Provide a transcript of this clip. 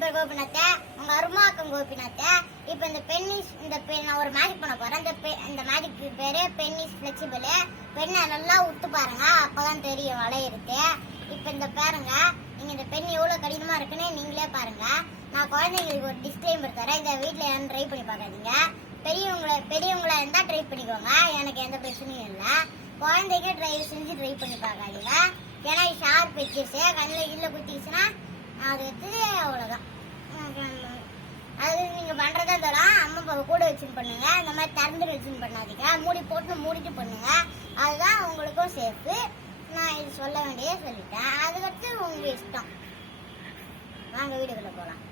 பேர் கோபிநாத்த, உங்க அருமாக்கம் கோபிநாத்த. இப்ப இந்த நான் ஒரு மேஜிக் பண்ண போறேன். இந்த மேஜிக் பேரு பென்னிஸ் பிளெக்சிபிள். பெண்ணை நல்லா உத்து பாருங்க, அப்பதான் தெரியும் வளையிருக்கு. இப்ப இந்த பாருங்க, நீங்க இந்த பெண் எவ்வளவு கடினமா இருக்குன்னு நீங்களே பாருங்க. நான் குழந்தைங்களுக்கு ஒரு டிஸ்க்ளைமர் தரேன், இந்த வீட்டுல யாரும் ட்ரை பண்ணி பார்க்காதீங்க. பெரியவங்களா இருந்தா ட்ரை பண்ணிக்கோங்க, எனக்கு எந்த பிரச்சனையும் இல்லை. குழந்தைங்க செஞ்சு ட்ரை பண்ணி பார்க்காதீங்க. ஏன்னா ஷார்ப் வச்சிருச்சு, கண்ணில் கீழே குத்திச்சுன்னா அது அவ்வளவுதான். அது நீங்க பண்றதா தரோம், அம்மா அப்பாவை கூட வச்சுன்னு பண்ணுங்க. இந்த மாதிரி திறந்து வச்சுன்னு பண்ணாதீங்க, மூடிட்டு பண்ணுங்க. அதுதான் உங்களுக்கும் சேஃப். நான் இது சொல்ல வேண்டியதே சொல்லிட்டேன். அதுக்கடுத்து உங்க இஷ்டம். வாங்க வீடுக்குள்ள போலாம்.